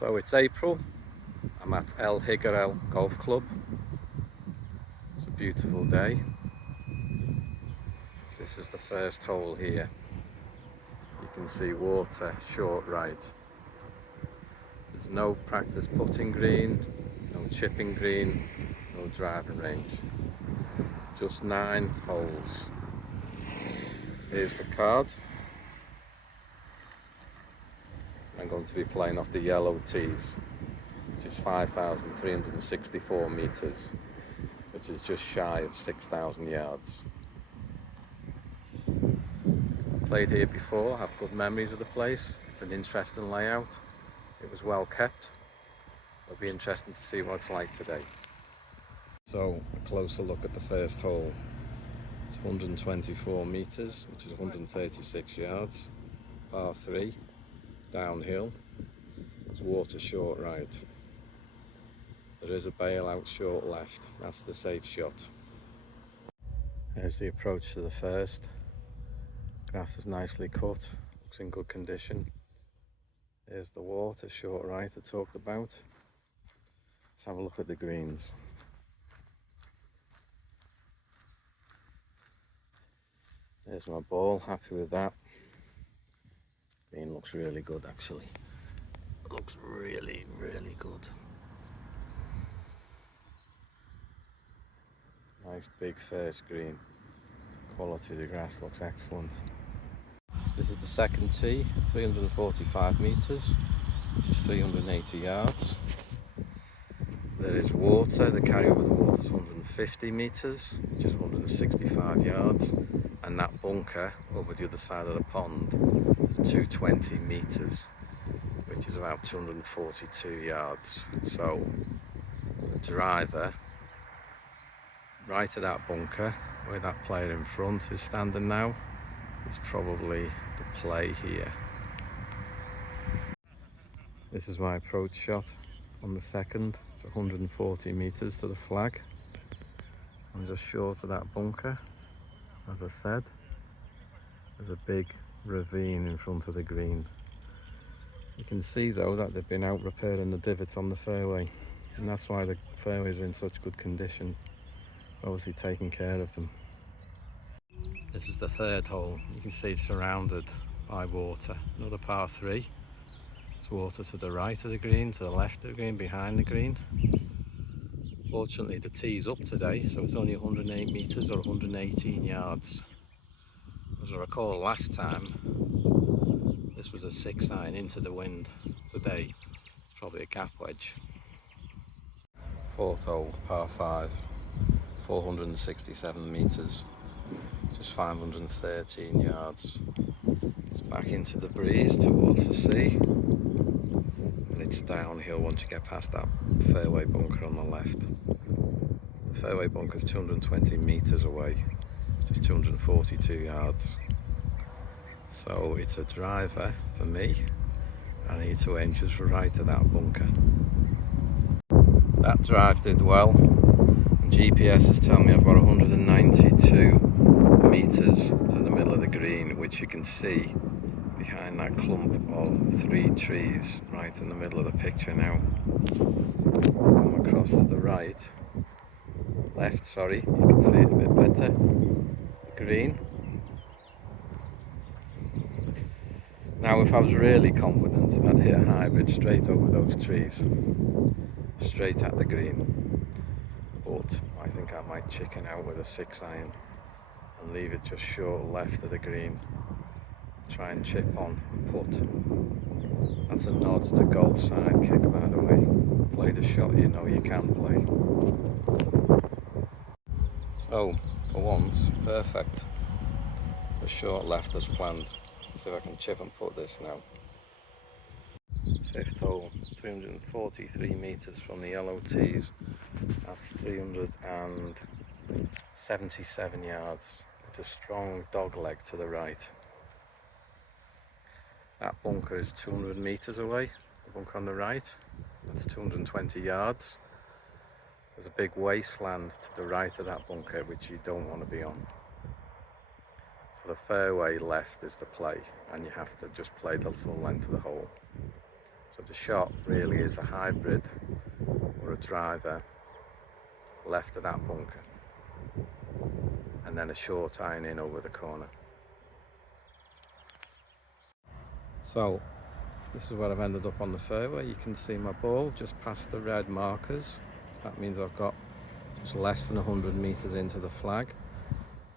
So it's April, I'm at El Higueral Golf Club. It's a beautiful day. This is the first hole here. You can see water short right. There's no practice putting green, no chipping green, no driving range. Just 9 holes. Here's the card. I'm going to be playing off the yellow tees, which is 5,364 meters, which is just shy of 6,000 yards. Played here before, have good memories of the place. It's an interesting layout. It was well kept. It'll be interesting to see what it's like today. So, a closer look at the first hole. It's 124 meters, which is 136 yards. Par 3, downhill. There's water short right. There is a bailout short left. That's the safe shot. There's the approach to the first. Grass is nicely cut, looks in good condition. There's the water short right I talked about. Let's have a look at the greens. There's my ball, happy with that. Green looks really good actually. Looks really, really good. Nice big first green. Quality of the grass looks excellent. This is the second tee, 345 meters, which is 380 yards. There is water, the carry over the water is 150 meters, which is 165 yards. And that bunker over the other side of the pond is 220 meters, which is about 242 yards. So the driver, right at that bunker, where that player in front is standing now, is probably the play here. This is my approach shot on the second. It's 140 meters to the flag. I'm just short of that bunker. As I said, there's a big ravine in front of the green. You can see though that they've been out repairing the divots on the fairway, and that's why the fairways are in such good condition. Obviously taking care of them. This is the third hole. You can see it's surrounded by water. Another par 3. There's water to the right of the green, to the left of the green, behind the green. Fortunately the tee's up today, so it's only 108 meters or 118 yards. As I recall last time, this was a 6-iron into the wind. Today, it's probably a gap wedge. Fourth hole, par 5, 467 meters, just 513 yards. It's back into the breeze towards the sea, and it's downhill once you get past that fairway bunker on the left. The fairway bunker is 220 meters away, just 242 yards. So it's a driver for me. I need to aim just right at that bunker. That drive did well. And GPS is telling me I've got 192 meters to the middle of the green, which you can see behind that clump of 3 trees right in the middle of the picture now. Come across to the right. Left, sorry, you can see it a bit better. Green. Now if I was really confident, I'd hit a hybrid straight over those trees, straight at the green. But I think I might chicken out with a 6-iron and leave it just short left of the green. Try and chip on and putt. That's a nod to golf side kick, by the way. Play the shot you know you can play. So, for once, perfect. The short left as planned. See if I can chip and putt this now. Fifth hole, 343 meters from the yellow tees. That's 377 yards. It's a strong dog leg to the right. That bunker is 200 meters away. The bunker on the right, that's 220 yards. There's a big wasteland to the right of that bunker which you don't want to be on. So the fairway left is the play, and you have to just play the full length of the hole. So the shot really is a hybrid or a driver left of that bunker, and then a short iron in over the corner. So this is where I've ended up on the fairway. You can see my ball just past the red markers. That means I've got just less than 100 meters into the flag.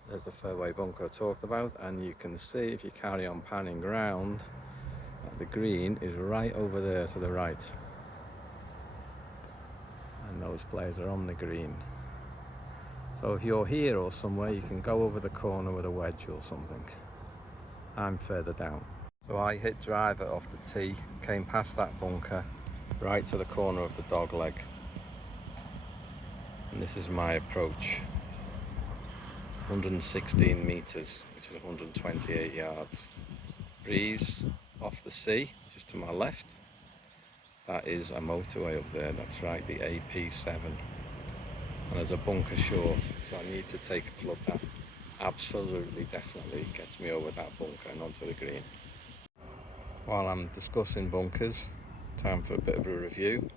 There's the fairway bunker I talked about, and you can see if you carry on panning around that the green is right over there to the right, and those players are on the green. So if you're here or somewhere, you can go over the corner with a wedge or something. I'm further down. So I hit driver off the tee, came past that bunker, right to the corner of the dog leg. And this is my approach. 116 meters, which is 128 yards. Breeze off the sea, just to my left. That is a motorway up there, that's right, the AP7. And there's a bunker short, so I need to take a club that absolutely, definitely gets me over that bunker and onto the green. While I'm discussing bunkers, time for a bit of a review.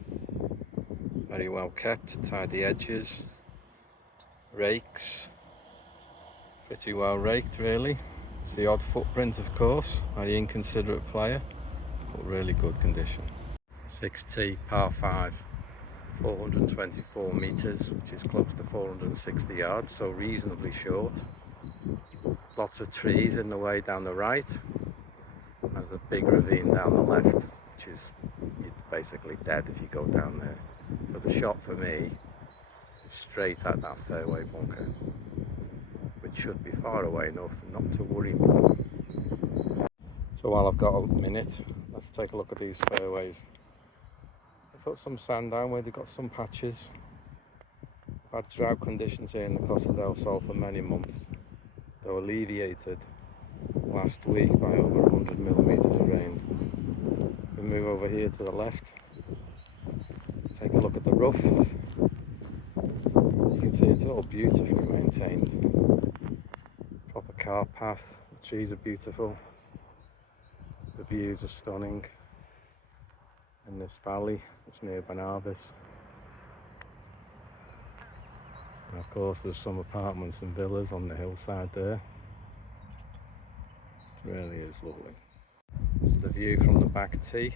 Very well kept, tidy edges, rakes, pretty well raked really. It's the odd footprint of course, very inconsiderate player, but really good condition. 6T par 5, 424 meters, which is close to 460 yards, so reasonably short. Lots of trees in the way down the right. There's a big ravine down the left, which is basically dead if you go down there. So the shot for me is straight at that fairway bunker, which should be far away enough not to worry me. So while I've got a minute, let's take a look at these fairways. I've put some sand down where they've got some patches. I've had drought conditions here in the Costa del Sol for many months. They were alleviated last week by over 100 millimeters of rain. We move over here to the left, take a look at the rough. You can see it's all beautifully maintained. Proper car path, the trees are beautiful, the views are stunning in this valley. It's near Benahavis, and of course there's some apartments and villas on the hillside there. Really is lovely. This is the view from the back tee.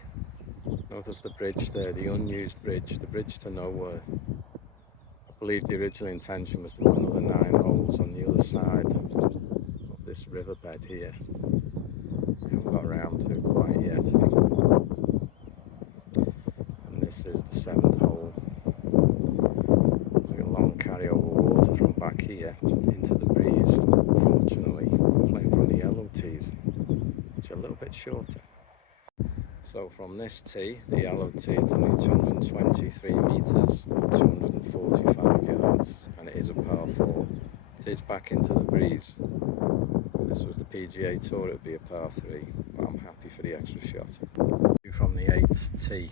Notice the bridge there, the unused bridge, the bridge to nowhere. I believe the original intention was to put another 9 holes on the other side of this riverbed here. We haven't got around to it quite yet. And this is the 7th hole. There's a long carryover water from back here into the breeze. Fortunately, playing from the yellow tees, which are a little bit shorter. So from this tee, the yellow tee, it's only 223 meters, or 245 yards, and it is a par 4. It is back into the breeze. If this was the PGA Tour, it would be a par 3, but I'm happy for the extra shot. From the 8th tee.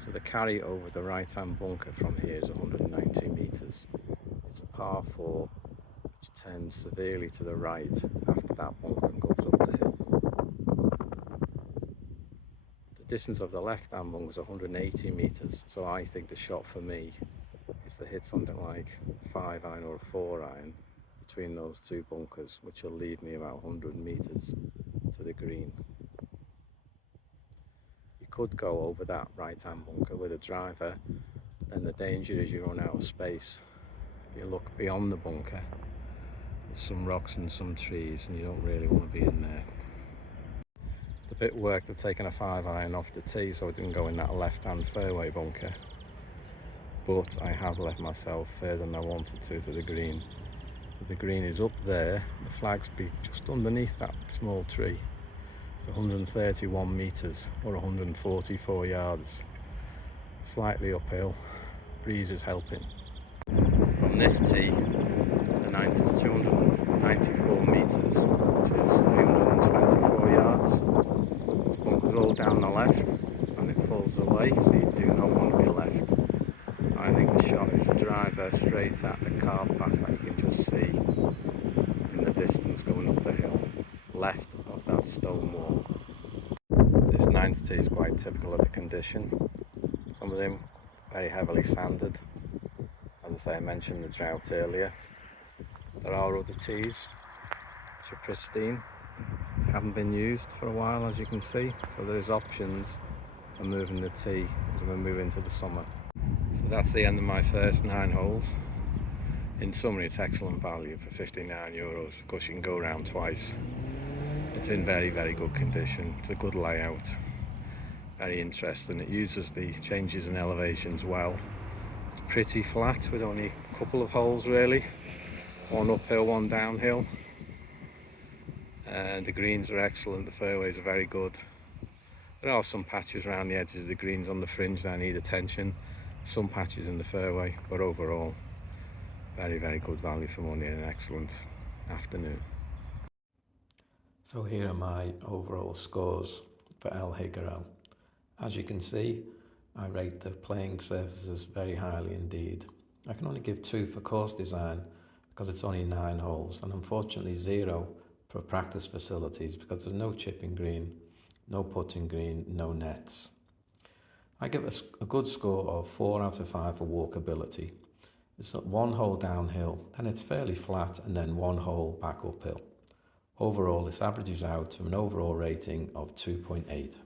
So the carry over the right-hand bunker from here is 190 meters. It's a par 4, which turns severely to the right after that bunker and goes up the hill. The distance of the left-hand bunker is 180 meters, so I think the shot for me is to hit something like 5 iron or a 4 iron between those two bunkers, which will leave me about 100 meters to the green. You could go over that right-hand bunker with a driver, but then the danger is you run out of space. If you look beyond the bunker, there's some rocks and some trees, and you don't really want to be in there. The bit worked, I've taken a 5 iron off the tee so I didn't go in that left-hand fairway bunker, but I have left myself further than I wanted to the green. So the green is up there, the flag's be just underneath that small tree. It's 131 meters or 144 yards, slightly uphill, breeze is helping. From this tee, the 9th is 294 meters, which is 324 yards. This bunker's all down the left and it falls away, so you do not want to be left. I think the shot is a driver straight at the car path that you can just see in the distance going up the hill, left of that stone wall. This ninth tee is quite typical of the condition. Some of them very heavily sanded. As I say, I mentioned the drought earlier. There are other tees which are pristine, haven't been used for a while, as you can see, so there is options for moving the tee as we move into the summer. So that's the end of my first 9 holes. In summary, it's excellent value for €59. Of course, you can go around twice. It's in very, very good condition. It's a good layout, very interesting. It uses the changes in elevations well. It's pretty flat with only a couple of holes really, one uphill, one downhill. And the greens are excellent, the fairways are very good. There are some patches around the edges of the greens on the fringe that need attention, some patches in the fairway, but overall very, very good value for money and an excellent afternoon. So here are my overall scores for El Higueral. As you can see, I rate the playing surfaces very highly indeed. I can only give 2 for course design because it's only 9 holes, and unfortunately 0 for practice facilities because there's no chipping green, no putting green, no nets. I give a good score of 4 out of 5 for walkability. It's 1 hole downhill, then it's fairly flat, and then 1 hole back uphill. Overall, this averages out to an overall rating of 2.8.